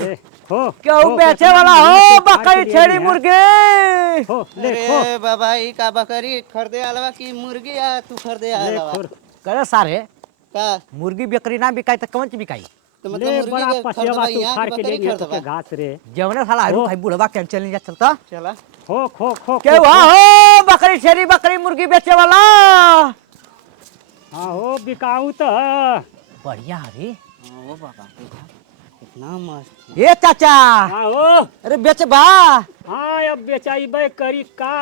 ले हो क्यों बेचे वाला हो बकरी छेड़ी मुर्गी हो ले अरे खो बाबा ई का बकरी खरीदे आलवा की मुर्गी आ तू खरीदे ले आलवा खोर करे सारे का मुर्गी बकरी ना बिकाई तो कौन ची बिकाई तो मतलब ले मुर्गी बड़ा के पसेवा खरीदबा तू यहाँ खार की के ले बकरी गया तो खरीदबा के घास रे जवने साला आलू हो। भाई बुढ़वा कैंचल नहीं जा चलता चला खो खो खो के खो, हुआ हो बकरी छेड़ी बकरी मुर्गी बेचे वाला हाँ हो बिकाऊ तो है। बढ़िया हरी हाँ ओ बाबा देखा कितना मस्त ये चाचा हाँ हो अरे बेच बा हाँ अब बेचाई बे करी का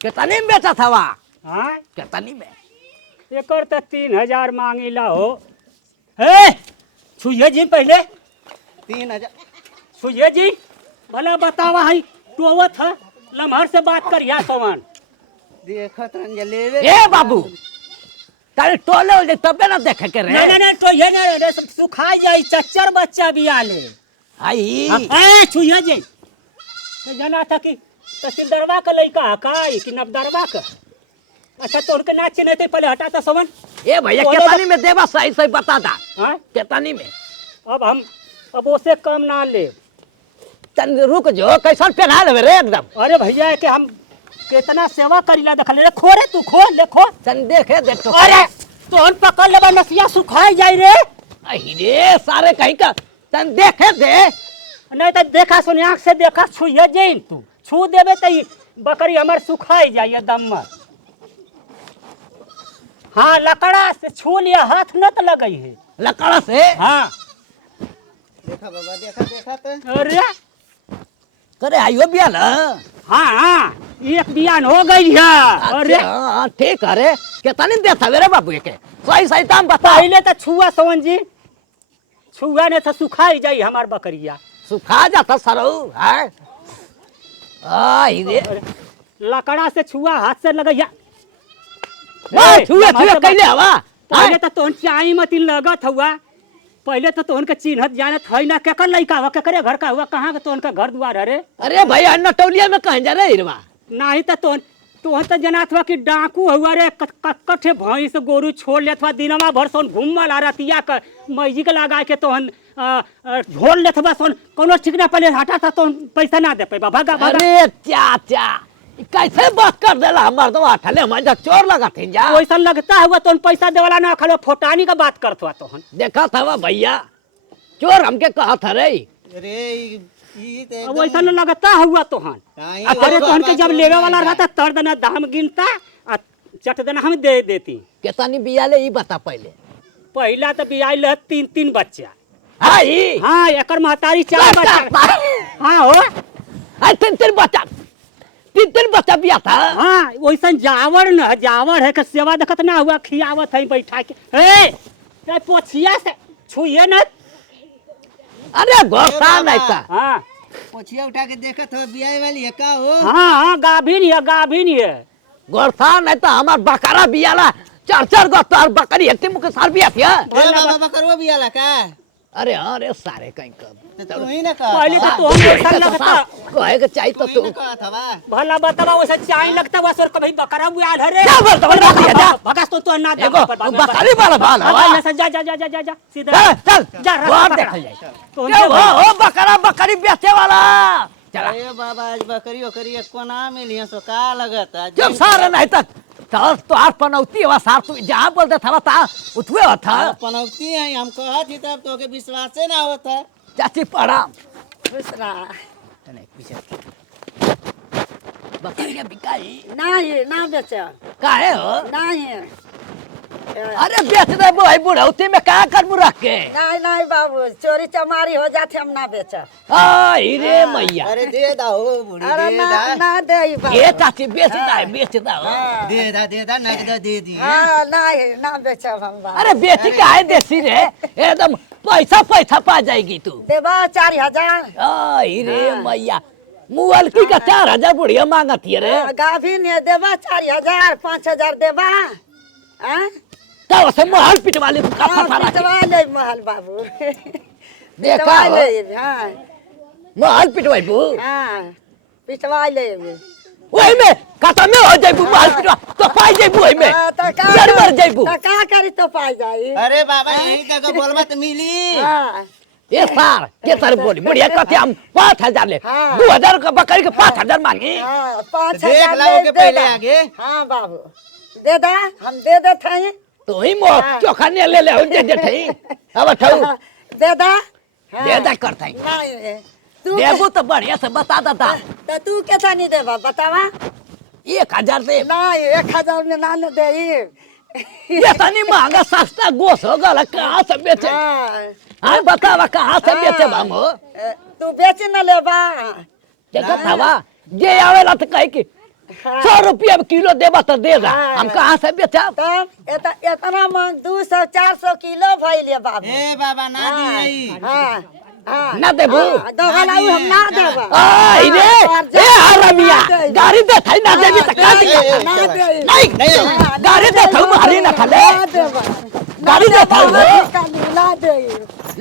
कितनी में बेचा था वहाँ हाँ कितनी में एकर तो 3000 मांगिला हो हे छुइए जी पहले 3000 छुइए जी भला बतावा है टोवत है लम्हर से बात कर यहाँ समान देखत रंजन लेवे ए बाबू तारे टोले उले तबे ना देखे के नहीं रे नहीं तो ये ना सुखाई जाई चच्चर बच्चा भी आले आई ए छुइए जी तो जाना था कि तहसीलदारवा का लड़का है काई कि नबदरवा का अच्छा तो उनके नाच नहीं थे पहले हटा था सवन ए भैया टोले कितनी में देवा सही सही बता दा हाँ कितनी में अब उससे कम ना ले तन रुक जो कैसन पहना लेवे रे एकदम अरे भैया है कि हम कितना सेवा करीला देखल रे खो रे तू खो ले खो तन देखे देख तो अरे तो हम पकड़ लेबा नसिया सुखाई जाई रे आई रे सारे कहीं का तन देखे दे नहीं तो देखा सुन आँख से देखा छुइए जैन तू छू देबे तो बकरी हमार सुखाई जाइए दम में हाँ लकड़ा से छू लिया हाथ न तो लगई है लकड़ा से हाँ देखा बाबा देखा तो अरे करे आइयो बिया ना हाँ हाँ एक बियान हो गई है अरे अच्छा ठीक है रे कितनी देता रे बाबू के सही सही दाम बता पहले तो छुआ सवन जी छुआ ने तो सुखाई जाई हमार बकरिया सुखा जाता सरऊ है आई रे लकड़ा से छुआ हाथ से लगैया छुए छुए कैले हवा पहले तो तोहन चाई मती लगत हुआ पहले तो तोहन के चिन्हत जानत है ना केकर लइका हुआ केकरे घर का हुआ कहाँ के तोहन का घर द्वार है रे अरे भैया नटौलिया में कहीं जा रे हिरवा नहीं तो तोहन तो जनात हुआ कि डाकू हुआ रे कट्ठे भैंस गोरू छोड़ लेत हुआ दिनमा भर सोन घूमल आ रतिया का मैजी के लगा के तोहन झोल लेत हुआ सोन कोनो ठीक ना पहले हटा था तोहन पैसा ना दे पैबा भागा भागा अरे चाचा कैसे बात कर देला हमार तो अठले हम चोर लगा थे जा वैसा लगता हुआ तोहन पैसा देवाला ना खालो फोटानी का बात करत हुआ तोहन देखा था भैया चोर हमके कहा था रे अरे ई तो अब वैसा न लगता हुआ तोहन काहे अरे बाबा तोहन के जब चोर लेवे वाला नहीं रहता तर देना दाम गिनता आ चट देना हम दे देती कितनी बिया ले ई बता पहले पहला तो बियाल है 3 बच्चा हाई हाँ एकर महतारी 4 बच्चा हाँ हो हाय तीन बच्चा बिया था हाँ वैसा जावर न जावर है के सेवा देखत ना हुआ खियावत है बैठा के ए पोछिया से छुइए न अरे गोसा नहीं था हाँ पोछिया उठा के देखत हो बियाह वाली है का हो हाँ गाभिन है गोसा नहीं तो हमार बकरा बियाला 4 गो तार बकरी हत्ती मुके सार बिया थी अरे बाबा बकरवा बियाला का अरे अरे सारे कहीं कब तो तू ही ना का पहले तो तोहन वैसा लगता कहे के चाहिए तो तू तू ही ना का था बा भला बतावा वैसा चाय लगता हुआ सर कभी बकरा बुआल है रे क्या बोलता बोल रहा है जा भगास तो ना एगो बकरी वाला भाल हवा जा सीधा चल जा, बाहर रास्ता देखल जाए तो क्या हो बकरा बकरी बेचे वाला चला अरे बाबा आज बकरी ओकरी कोना में लिया सो का लगत आज जब सारे नहीं तक चल तो आर पनौती हवा सार तू जहाँ बोलते था ता उठवे था पनौती है हम कहत ही तब तो के विश्वास ना होता चाची पड़ा दूसरा बकरी बिकाई नहीं ना बेचे काहे हो नहीं अरे बेच दे बोई बुढ़ौती में का करबू रख के नहीं नहीं बाबू चोरी चमारी हो जाती हम ना बेचे आई रे मैया अरे दे दा हो बूढ़ी अरे दे ना दा ना दे बाबू ये चाची बेच दा दे दा नहीं दे दी हाँ नहीं ना बेचे हम बाबू अरे बेटी का है देसी रे एकदम पैसा पा जाएगी तू देवा 4000 आई रे मैया मुअल की का 4000 बुढ़िया मांगती है रे गाभी ने देवा 4000 5000 देवा हाँ का उसे महल पिटवा ले का फसा पिटवा ले महल बाबू देखा पिटवा हो ले हाँ महल पिटवाई बू हाँ पिटवा ले वही में खाता में हो जाइबू महल पिटवा तो पाई जाइबू वही में जर मर जाइबू तो का करी तो पाई जाई अरे बाबा यही जगह बोलबा तो मिली हाँ ये सार के तर बोली बुढ़िया कहते हम 5,000 ले हाँ। 2,000 का बकरी के 5,000 मांगी हाँ 5,000 देख दे लाओ के दे पहले दा। आगे। हाँ बाबू दे दा हम दे देते हैं तो ही मो हाँ। चोखा ने ले हो दे ठई अब ठऊ दे दा हाँ। दे दा करता है नहीं तू देबू तो बढ़िया से बता देता तो तू कितना नहीं देबा बतावा 1,000 दे नहीं 1,000 में ना दे ये तनी महंगा सस्ता गोस हो गला कहां से बेचे हाँ हां बतावा कहां से बेचे बामो तू बेच न लेबा देखा थावा जे आवेला तो कहे कि 100 रुपया किलो देबा तो दे दा हाँ। हम कहां से बेचा तब इतना महंग 200 400 किलो भइले बाबू ए बाबा ना दिए हाँ हाँ ना देबू दोगलाऊ हम ना देबा आई रे ए हरामिया गाड़ी दे थाई ना देबी त का दी ना दे नहीं गाड़ी दे थाऊ मारी ना खाले ना देबा गाड़ी दे थाऊ ना दे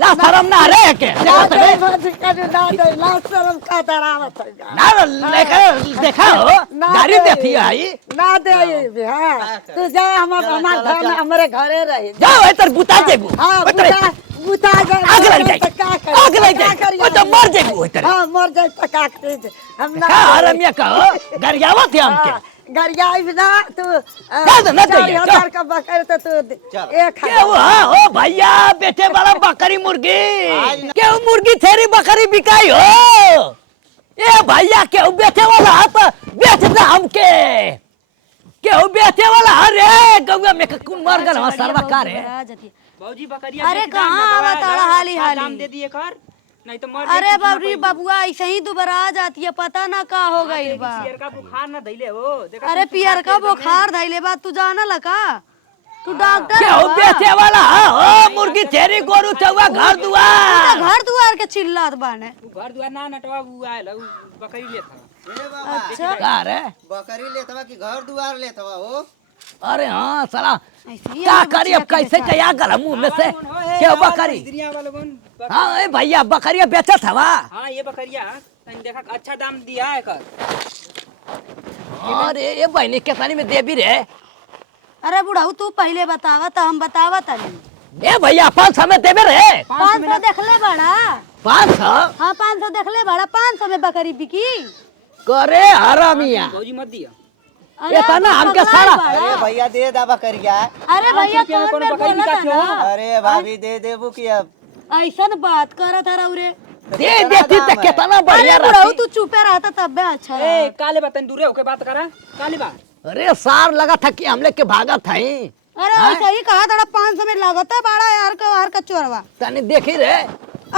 ला शरम ना रे के ना दे ना दे ना शर्म का डरावत है ना लेकर देखा हो गाड़ी देती आई ना दे हाँ तू जा हमार घर हमारे घरे रही जाओ इधर बुता जेबू हाँ बुता जा आग लग जाए आग लग जाए वो तो मर जेबू इधर हाँ मर जाए तो का करी हम ना का हरामिया कहो गरियावा थे हमके गरियाई बिना तू ना दे 4,000 का बकरी तो तू 1,000 क्या हुआ ओ भैया बेटे वाला बकरी मुर्गी क्यों मुर्गी थेरी बकरी बिकाई हो ए भैया क्यों बेचे वाला तो बेच दे हमके क्यों बेचे वाला अरे गौवा में मर गल सरवा का रे बाबूजी बकरिया अरे कहाँ आवा तारा हाली हाली दाम दे दिए कर नहीं तो मर अरे बाबरी बबुआ ऐसे ही दोबारा आ जाती है पता ना का हो गई बा शेर का बुखार ना धइले हो देखा अरे पियर का बुखार धैले बा तू जाना लका तू डॉक्टर क्यों हवा। बेचे वाला हो मुर्गी थेरी गोरू चौवा घर दुआर घर दुआर के चिल्लात बाने घर दुआर ना नटवा उ आयल उ बकरी लेत हवा ए बाबा अच्छा का रे बकरी लेतवा कि घर दुआर लेतवा हो अरे हाँ साला ऐसे ही क्या हमें करी अब बचिया के कैसे बेटा। कया गला मुंह में से क्यों बकरी दुनिया वाला कौन हाँ ए भैया बकरिया बेचत हवा हां ये बकरिया तन देखा अच्छा दाम दिया है कर अरे ये बहनी कितनी में देबी रे अरे बुढ़ाऊ तू पहले बतावा तो हम बतावा तनी ए भैया 500 में देबे रे 500 देखले बड़ा 500 हाँ 500 देखले बड़ा 500 में बकरी बिकी करे हरामिया बाबूजी मत दिया अरे ये था ना आप हमके पगला सारा- बड़ा। अरे भैया दे दा बकरिया अरे भैया क्यों कौन कोनो में बकरी बोला था बिकाती हो? ना अरे भाभी दे देबू कि अब ऐसा बात करा था रउरे दे देती तो कितना बढ़िया अरे बुढ़ाऊ रहती तू चुपे रहता तब भी अच्छा ए रहा। काले बतन दूरे होके बात करा काली बात अरे सार लगा था कि हमले के भागा था ही अरे ऐसा ही कहा था 500 में लगता बड़ा यार का चोरवा तने देखी रे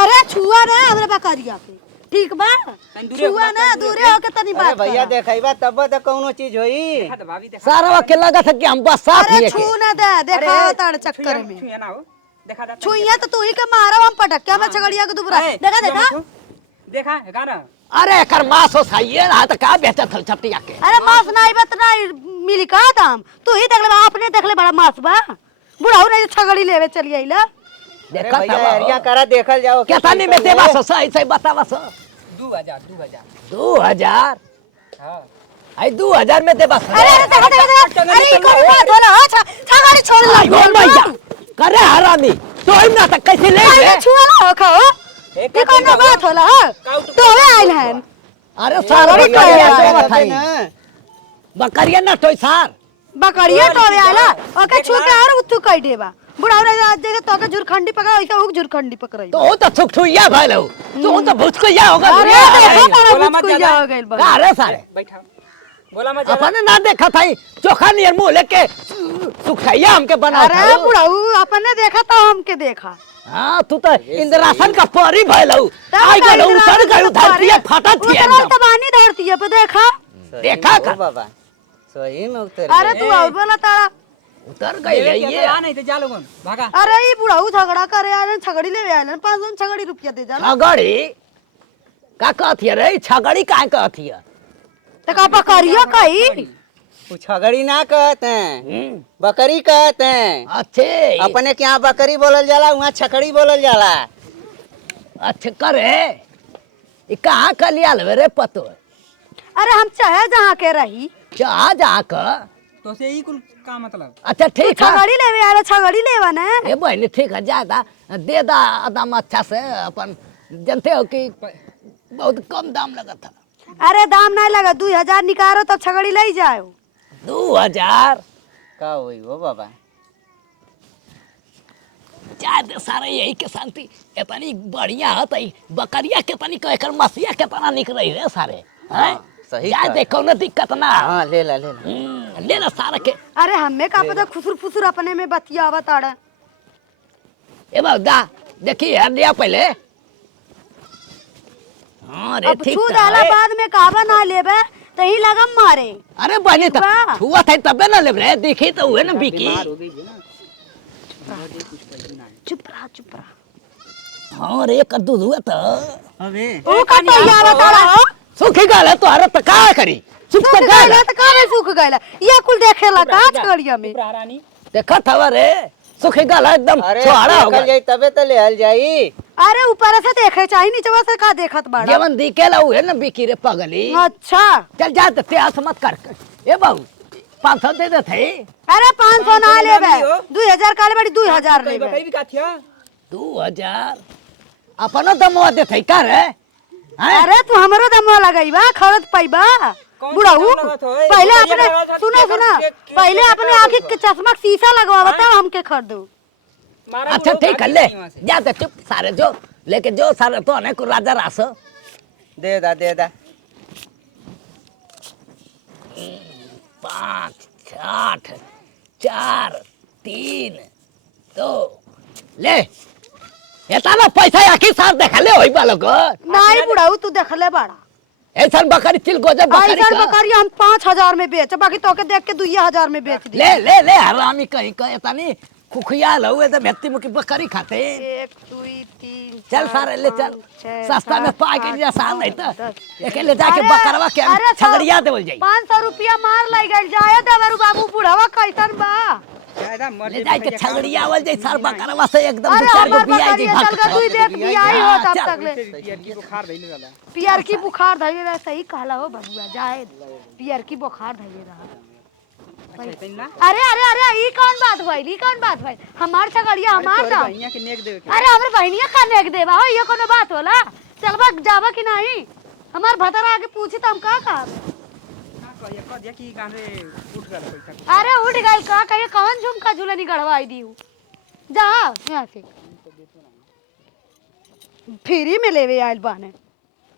अरे छुआ ना हमरे बकरिया के ठीक बा तनी दूरे छुआ ना दूरे होके तनी अरे बात भैया करा। देखैबा तब तो कौनो चीज होई देखा तो भाभी देखा सारा के लगा था कि हम बस साथ ही अरे है छू ना दे देखा ताड़ चक्कर में छुइया ना हो देखा दा छुइया तो तू ही के मारा हम पटक में छगड़िया के दुबरा ए, देखा देखा देखा है गाना अरे कर मास हो सही है ना तो का बेचत हल छपटिया के अरे मांस नहीं बत नहीं मिली का दाम तू ही देख ले बा, अपने देख ले बड़ा मांस बा बुढ़ाऊ नहीं छगड़ी लेवे चली आइला अरे देखा भैया था एरिया करा देखल जाओ कितनी में देबा सो सही सही बतावा सो 2000 2000 हां आई 2000 में देबा सो अरे अरे देखा देखा देखा। अरे ई कौन बात होला हां छगड़ी छोड़ ला आई बोल भैया करे हरामी तो ही ना तो कैसे ले अरे रे छुआ ना खा ई कौन बात होला हां तो वे आइल हन अरे सारा अरे बकरिया क्या देबा थाई बकरिया ना टोई सार बकरिया तो वे आइला ओके छू के और उठू कई देबा बुढ़ाऊ ने आज जैसे तो के झुरखंडी पकड़ा वैसे उक झुरखंडी पकड़ाई तो वो तो छुक छुइया भइलो तो तो भुचकुइया होगा अरे देखो तारा बोला मत मुझको ज्यादा। जा गइल बा अरे सारे बैठा बोला मत ज्यादा। अपने ना देखा था चोखा नियर मुंह लेके सुखैया हमके बना अरे बुढ़ाऊ अपने देखा तो हमके देखा हाँ तू तो इंद्रासन का परी भइलो तब आई का गलो इंद्रासन उतर गयो का परी। धरती फटा थी उतरल एकदम तो बानी धरती है पे देखा देखा का? बाबा सही में उतर अरे तू और बोला तारा उतर गई लेवे है के ये तो आ नहीं तो जा लोगन भागा अरे ये बुढ़ाऊ झगड़ा करे आलन छगड़ी ले आलन 500 छगड़ी रुपया दे जाला छगड़ी का कहती है रे छगड़ी काहे कहती है तो का बकरिया कही वो छगड़ी ना कहते हैं बकरी कहते हैं अच्छे अपने के यहाँ बकरी बोलल जाला वहाँ छकड़ी बोलल जाला अच्छे करे ये कहाँ का लिया रे पतो अरे हम चाहे जहाँ के रही जा जा का तो से ही कुल का मतलब। अच्छा ठीक है छगड़ी लेवे आले छगड़ी लेवा ना ए बहनी ठीक है ज्यादा दे दा दाम अच्छा से अपन जानते हो कि बहुत कम दाम लगा था। अरे दाम नहीं लगा 2000 निकालो तब छगड़ी ले जाओ 2000 का होई हो बाबा। ज्यादा सारे यही के शांति इतनी बढ़िया है बकरिया कितनी को एकर मसिया कितना निकल रही है सारे हैं सही जा देखो ना दिक्कत ना हाँ ले ला ले ला सारा के अरे हमें का पता खुसुर फुसुर अपने में बतियावा ताड़ा ए बाबा देखिए यार लिया पहले हाँ रे अब ठीक छू था डाला बाद में काबा ना लेबे तो ही लगम मारे अरे बहनी तो बा। हुआ था तबे ना ले रहे देखी तो हुए ना बिकी चुप रहा हाँ रे कर दूध हुआ तो अबे ओ का तैयार ताड़ा हो सुखी गाल है तो अरे तो का करी चुप सूख कर गइला गाल त का नहीं सूख गइला ये कुल देखेला का छगड़िया में रानी देखा था रे सुखी गाल है एकदम अरे छोड़ा हो देखल गया जाई तबे तो ले हल जाई। अरे ऊपर से देखे चाहिए नीचे से का देखत बाड़ा जीवन दिखेला हुए ना बिकी रे पगली अच्छा चल जा तो त्यास मत कर ए बाबू 500 दे दे थे अरे 500 ना लेबे ना लियो। 2000 काले बड़ी 2000 लेबे बकरी भी का थिया 2000 अपना दमवा दे थे का रे हैं अरे तू हमरो दमवा लगाईबा खरद पाइबा कौन बुढ़ाऊ सा दम लगत हो? ए, पहले बकरिया अपने का लगत सुनो के- सुना के- पहले के- अपने आँखी के चश्मा का शीशा लगवावा तब हमके खरीदू मारा अच्छा बुढ़ऊ ठीक है भागी ले नहीं वहाँ से। जा तो चुप सारे जो लेके जो सारे तो अनेक राजा रास दे दा 5 8 4 3 2 ले एता ना पैसा आखिर साथ देखा ले होई बालो को नहीं बुढ़ाऊ तू देखले बाड़ा ऐसा बकरी चिल गोजब बकरी ऐसा का बकरी हम 5000 में बेच बाकी तोके देख के 2000 में बेच दी ले हरामी कहीं का एता नहीं खुखिया लहुए तो मेहती मुकी बकरी खाते 1 2 3 चल सारे ले चल सस्ता में पाए के जा सान नहीं तो 10 अकेले जाके बकरवा के हम छगड़िया देवल जाई 500 रुपया मार लग गइल जाए देवरू बाबू बुढ़ावा कैसन बा ज्यादा मर ले जाके छगड़िया आवल जाई सर बकरवा से एकदम अरे दो चार गो हमार बियाई बकरिया जी चल गए तू देख बियाई हो तब चल। तक ले पियर की बुखार धइले रहला। पियर की बुखार धइले रहा सही कहला हो बबुआ जाए पियर की बुखार धइले रहा अच्छा इतनी ना अरे अरे अरे ई कौन बात भइल ई कौन बात भइल हमार छगड़िया हमार तोरी था बहिनिया के नेक देवे के। अरे हमरे बहनिया का नेक देबा हो ये कोनो बात होला चलबा जाबा कि नहीं हमार भतरा आके पूछी त हम का कहब का कह दिया कि गान रे उठ गया पैसा। अरे उठ गई का कहिए कौन झुमका झूलनी गड़वाई दी हूँ जा यहाँ से फ्री में लेवे आयल बाने